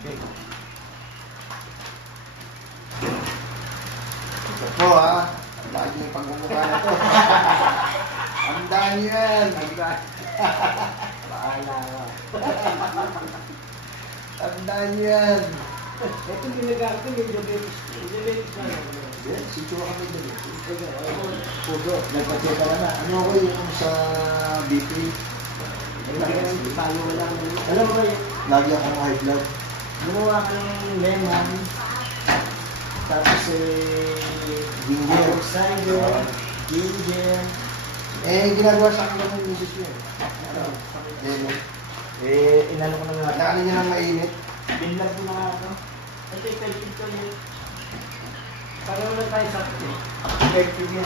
Okay. Ito po ha. Ang dahil yung pagmumukha na to. Ang dahil yan. Bahala ka. Ang dahil yan. Ito ginagawa ko yung diabetes. Diabetes na lang. Yan, si Chua kami doon. Pugo, nagpa-check ka na. Ano ako yung sa BP? Paano wala mo. Alam mo ba yun? Lagi akong high blood. Gumawa ka ng lemon. Tapos Ginger. apple cider, ginger. Ginagawa sa akin ng misis mo. Lemon. Inano ko na nga. Nakanin niya ng mainit. Binlag ko na nga ito. Ito, effective ko yun. Parang lang tayo sa ito. Effective yan.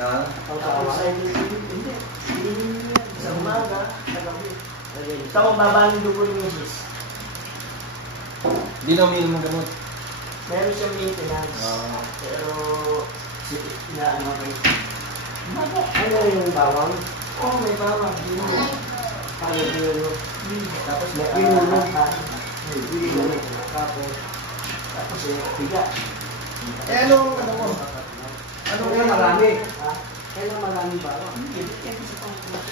Na? Apple cider, hindi. Sa umaga, sa gabi. Sa mababa ng dugo ng misis. Hindi na uminom ng gamot. Meron siyang maintenance. Pero, ano kayo? Ano yung bawang? Oo, may bawang. Tapos may tapos biga. Ano mo? Ano Kaya marami? Kaya maraming bawang.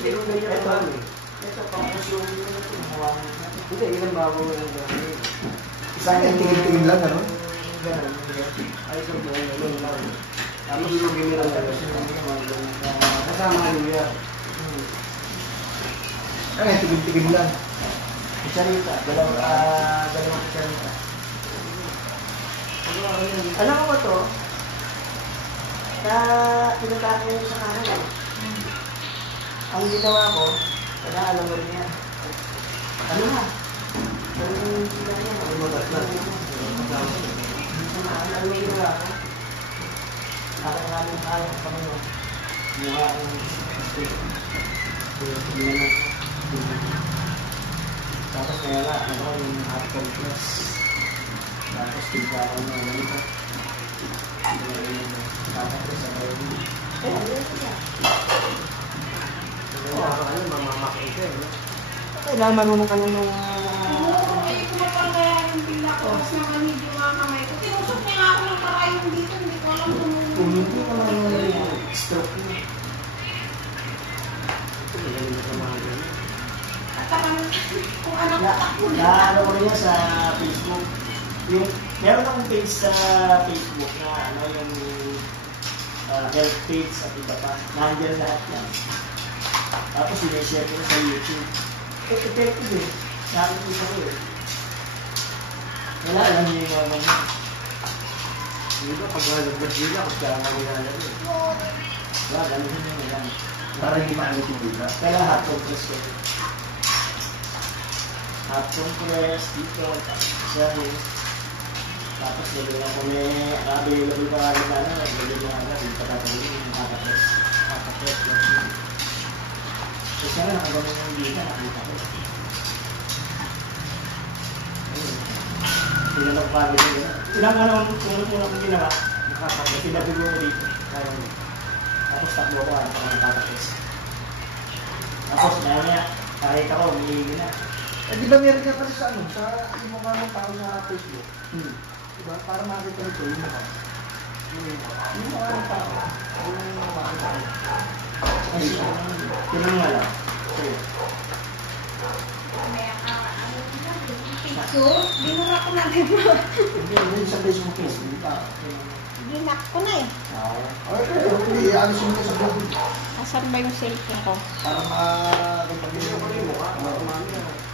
Pero may marami. Ito, pang-usyo hindi, ilang bawang lang marami. Isang tingin-tingin lang, ano? Ganun. Ay, so, ganun lang. Tapos lugin nila tapos kasama niya. Ano yung tigil-tigil lang? Kutsarita, dalawang kutsarita. Alam mo ba ito? Pinatake nyo sa kanan. Ang ginawa ko, wala alam mo rin yan. Ano na? Ano mo ba? Ano yung ginawa ko? Nakakaraming kaya sa Panginoon. Mukha ang tapos kaya nga, ano yung hot compress. Tapos tigpa ako ng ganito. Tapos sa bayan. Kaya, ano siya? Ano, mamamakin siya, no? Kailangan marunong ka nung Hindi ko mapagaya yung bila ko. Tapos naman hindi mga kamay ko. Tinusok niya nga ako ng karayong dito. Hindi ko alam kung kung hindi ka marunong yung stroke mo. Ito, magaling sa mga ganyan. at saka kung anak ko takbo na. Naano ko rin yan sa Facebook. Meron akong page sa Facebook na ano yung health page at iba pa. Nandiyan lahat yan. Tapos sineshare ko na sa YouTube. Effective eh. Nakikita ko eh. Wala, alam niyo yung mga mga. Hindi ba, pag nalagbat nila, kung kaya nga ginala ko eh. Wala, gamitin nyo na lang. Para hindi maanit yung bigla. Kaya hot compress ko. Hot compress, dito, sorry. Tapos lagyan ako may available pa kami na lagyan niya agad, hindi pa tatawin yung kakapress. Kakapress lang siya. Kasi nga, nakagawa yung dito, nakita ko. Ayun. Ilan ang pagod nila. Ilang ano, unang kong ginawa, nakakapress. Pinabigo ko dito. Kaya mo. Tapos takbo ko, ano pa nakakapress. Tapos maya, kahit ako, umihingi na. Di ba meron ka kasi sa ano? Sa yung mukha ng tao sa Facebook? Diba? Para makita nito yung mukha. Yung mukha ng tao. Yung makita ko. Kasi, tinanong nga lang. Picture? Binura ko na diba? Hindi sa Facebook page. Hindi pa. Ginak ko na eh. Okay, hindi. Alis mo sa blog. Asan ba yung cellphone ko? Para Pagkakita ko rin mo, kumami na.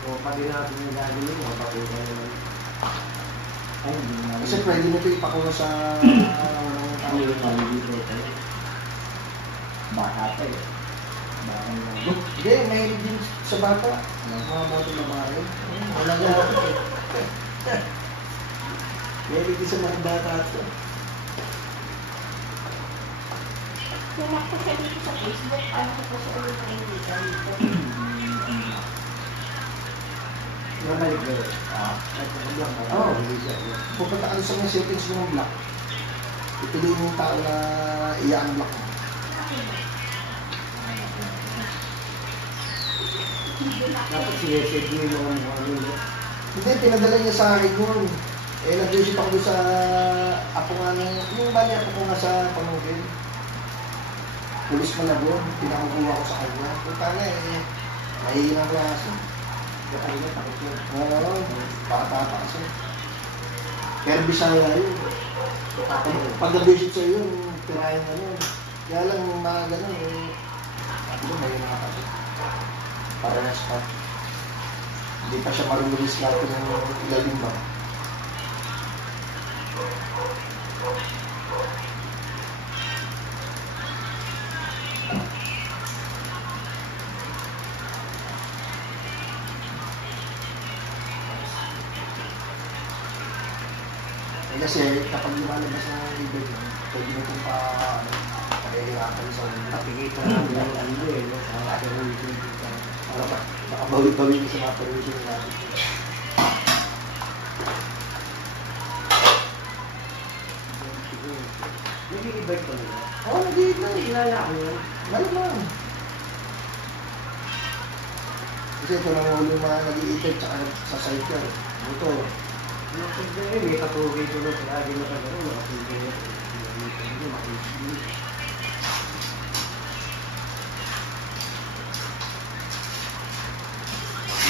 O pati natin yung gagawin mo, pati naman. Ay, hindi naman. Kasi pwede mo ito ipakuha sa Ano yung malilito tayo? Baka pa eh. Baka na. Hindi, mahilig din sa bata. Mga bata na bahay. Wala na ako eh. Mahilig din sa mga bata ito. Kung ako siya dito sa Facebook, ano ko sa ulit na hindi ka dito. Mamalik ba yun? Oo. Pupunta ka sa mga settings mo ng block. Ipiliin mo yung tao na i-unblock mo. Dapat sinesed mo yung mga mukha nyo. Hindi, pinadala niya sa akin yun. Eh, nag-visit ako doon sa apo nga ng, yung bali ako ko nga sa Pamangkin. Pulis Malabon, pinakukuha ko sa kanya. Punta na eh, mahihina klase. Kaya nga, takot yun. Oo, bata pa kasi. Pero Bisaya yun. Pag nag-visit sa'yo yun, tirahin na yun. Kaya lang mga gano'n eh, sabi ko mahihina kasi. Para na spot. Hindi pa siya marulis lahat ng ilalim ba. Kasi kapag lumalabas ng liver yun, pwede mo kung pahihirapan sa ulo. Nakikita namin yung ano eh, no? Para makabawi-bawi sa mga permission natin. Nag-i-bike pa nila. Oo, nag-iitlay. Kilala ko yun. Malamang. Kasi ito lang ulo yung mga nag-iitlay tsaka sa sidecar. Ito. May katugay ko na lagi na kagano, nakatugay na.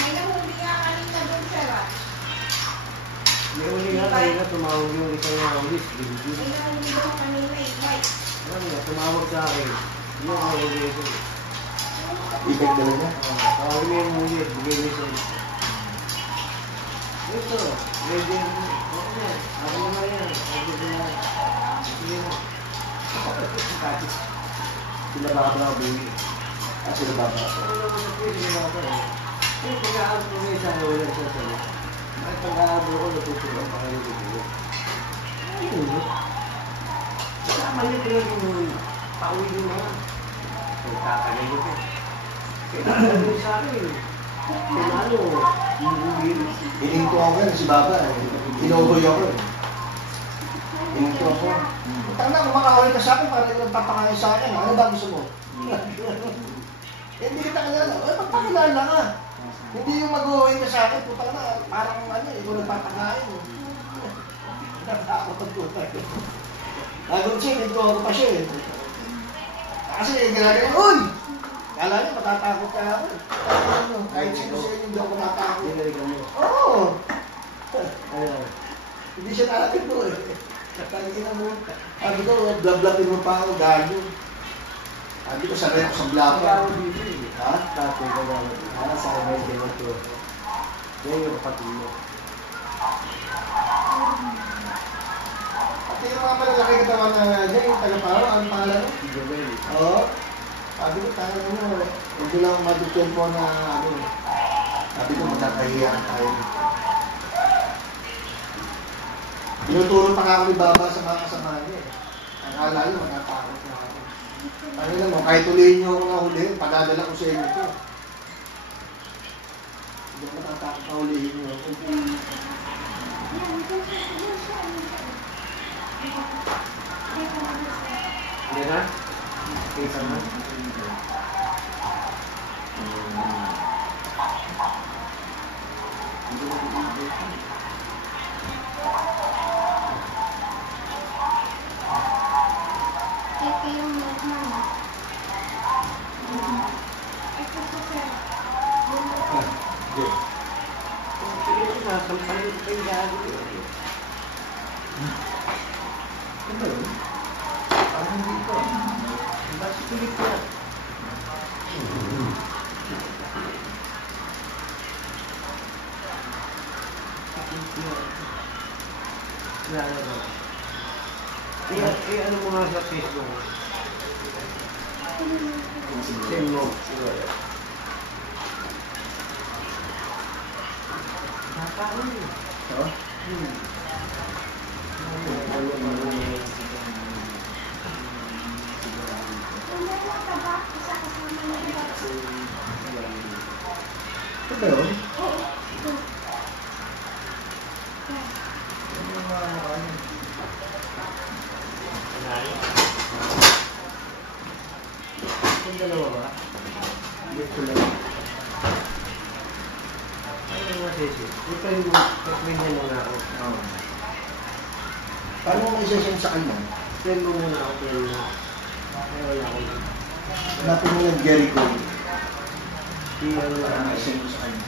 May nahuli nga kanina doon, sir. May uli nga kanina tumawag yung isang nahawis, Bilbil. May nahuli doon kanina eh. Right. Alam nga, tumawag sa akin. Yung nahuli ko. Ibig dala niya. Tawag niya yung muli, bigay niya sa ito, medyo, ako na yan, ako na, sige na. Sila baka na buwi. Sila baka. Ano naman sa pwede na ako eh. Yung pag-aabot ko ngayon sa wala siya sa iyo. Bakit pag-aabot ko, natutulong pa kayo dito. Ayun. Kasama niyo ko yung pauwi nyo naman. Pagkakagal ko. Kaya nakagaling sa akin. Kung ano, Hiling ko ako yun, si Baba. Inuhoy ako. Hiling ko ako. Tanda, kung makahuli ka sa akin, para nagpapakain sa akin. Ano ba gusto mo? Hindi kita kalala. Eh, magpakilala ka. Hindi yung mag-uwi ka sa akin. Putang na, parang ano, ikaw nagpapakain. Natakot ko tayo. Nagod siya, hindi ko ako pa siya eh. Kasi ginagawa, uy! Kala niya, matatakot ka ako. Kahit sino siya yung hindi ako matatakot. Ginagawa mo. Oo! Ayun. Hindi siya natin ko eh. Tatangin mo. Sabi ko, blablatin mo pa ako, gago. Sabi ko, sanay ako sa blabla. Kaya ako dito eh. Ha? Tatay ko gano'n. Sa amin din ito. Yan yung kapatid mo. Pati yung mga malalaki katawan na dyan, yung tagaparo, ang pangalan mo? Si Joel. Oo. Sabi ko, tayo mo, hindi lang matutyan po na ano. Sabi ko, magkakahiyaan tayo. Tinutulong pa nga ako ni Baba sa mga kasama niya eh. Akala niyo, matatakot na ako. Ano lang mo, kahit ulihin niyo ako na huli, padadala ko sa inyo ito. Hindi ako matatakot na hulihin niyo ako. Hindi na? Kaysa na? Sasampahin ko yung gago yun. Ano ba yun? Parang hindi ko. Diba si Philip na? Kilala ba? Ano mo nga sa Facebook? Same mo. Siguro. Nakakaon yun. Oo? Ito ba yun? Yung dalawa ba? Dito lang. sesi. I-friend niya muna ako. Oo. Paano mo isa-send sa kanya? Friend mo muna ako, friend mo. Kaya wala ko yun. Hanapin mo ng Jericho. Ano Para na. ma-send mo sa kanya.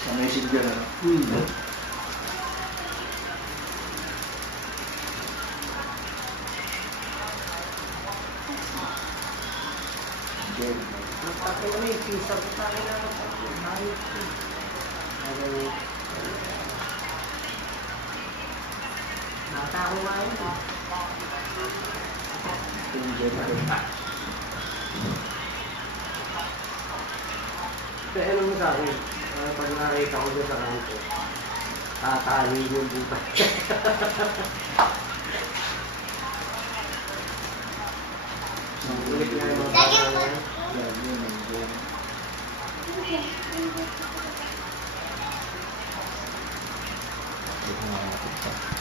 Sa messenger, ano? Jericho. Napakay mo yung pisa ko sa akin na ayos ko. Nakatako nga yun. Yung Jericho. Kaya ano mo sa akin, pag nakita ko doon sa kanto, tatali yung bukas. Ulit nga yung mga bata na yan. Yan, yun. Thank you.